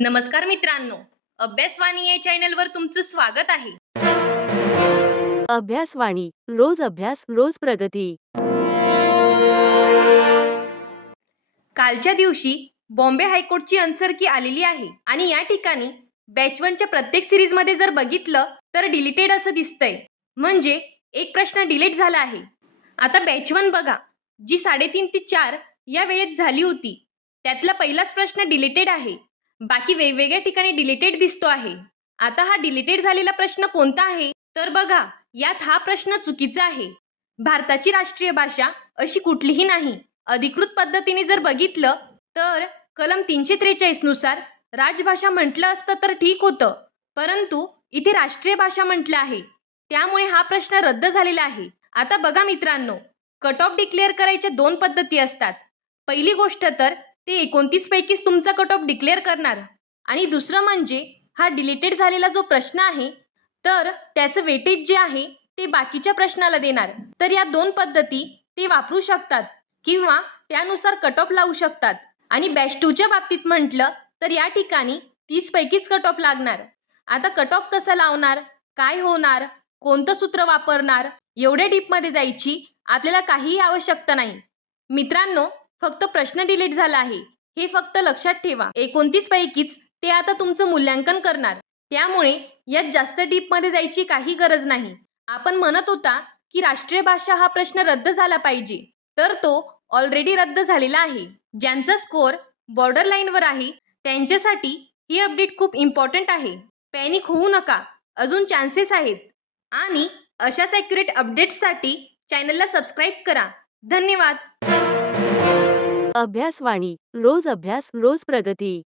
नमस्कार मित्रांनो, अभ्यासवाणी या चॅनलवर तुमचं स्वागत आहे. अभ्यासवाणी रोज अभ्यास रोज प्रगती. कालच्या दिवशी बॉम्बे हायकोर्टची आन्सर की आलेली आहे आणि या ठिकाणी बॅच 1च्या प्रत्येक सिरीजमध्ये जर बघितलं तर डिलीटेड असं दिसतंय. म्हणजे एक प्रश्न डिलीट झाला आहे. आता बॅच 1 बघा, जी 3:30 ते 4 या वेळेत झाली होती, त्यातला पहिलाच प्रश्न डिलीटेड आहे. बाकी वेगवेगळ्या ठिकाणी डिलीटेड दिसतो आहे. आता हा डिलीटेड झालेला प्रश्न कोणता आहे? तर बघा, यात हा प्रश्न चुकीचा आहे. भारताची राष्ट्रीय भाषा अशी कुठलीही नाही. अधिकृत पद्धतीने जर बघितलं तर कलम 343 नुसार राजभाषा म्हटलं असतं तर ठीक होतं, परंतु इथे राष्ट्रीय भाषा म्हटलं आहे, त्यामुळे हा प्रश्न रद्द झालेला आहे. आता बघा मित्रांनो, कट ऑफ डिक्लेअर करायच्या दोन पद्धती असतात. पहिली गोष्ट तर ते 29 पैकीच तुमचा कट ऑफ डिक्लेअर करणार आणि दुसरं म्हणजे हा डिलीटेड झालेला जो प्रश्न आहे तर त्याचं वेटेज जे आहे ते बाकीच्या प्रश्नाला देणार. तर या दोन पद्धती ते वापरू शकतात किंवा त्यानुसार कट ऑफ लावू शकतात. आणि बॅच 2च्या बाबतीत म्हटलं तर या ठिकाणी 30 पैकीच कट ऑफ लागणार. आता कट ऑफ कसा लावणार, काय होणार, कोणतं सूत्र वापरणार, एवढ्या डीपमध्ये जायची आपल्याला काहीही आवश्यकता नाही. मित्रांनो, फक्त प्रश्न डिलीट झाला आहे हे फक्त लक्षात ठेवा. 29 पैकीच ते आता तुमचं मूल्यांकन करणार, त्यामुळे यात जास्त डीपमध्ये जायची काही गरज नाही. आपण म्हणत होता की राष्ट्रीय भाषा हा प्रश्न रद्द झाला पाहिजे, तर तो ऑलरेडी रद्द झालेला आहे. ज्यांचा स्कोअर बॉर्डर लाईनवर आहे त्यांच्यासाठी ही अपडेट खूप इम्पॉर्टंट आहे. पॅनिक होऊ नका, अजून चान्सेस आहेत. आणि अशाच ॲक्युरेट अपडेट्ससाठी चॅनलला सबस्क्राईब करा. धन्यवाद. अभ्यासवाणी रोज अभ्यास रोज प्रगती.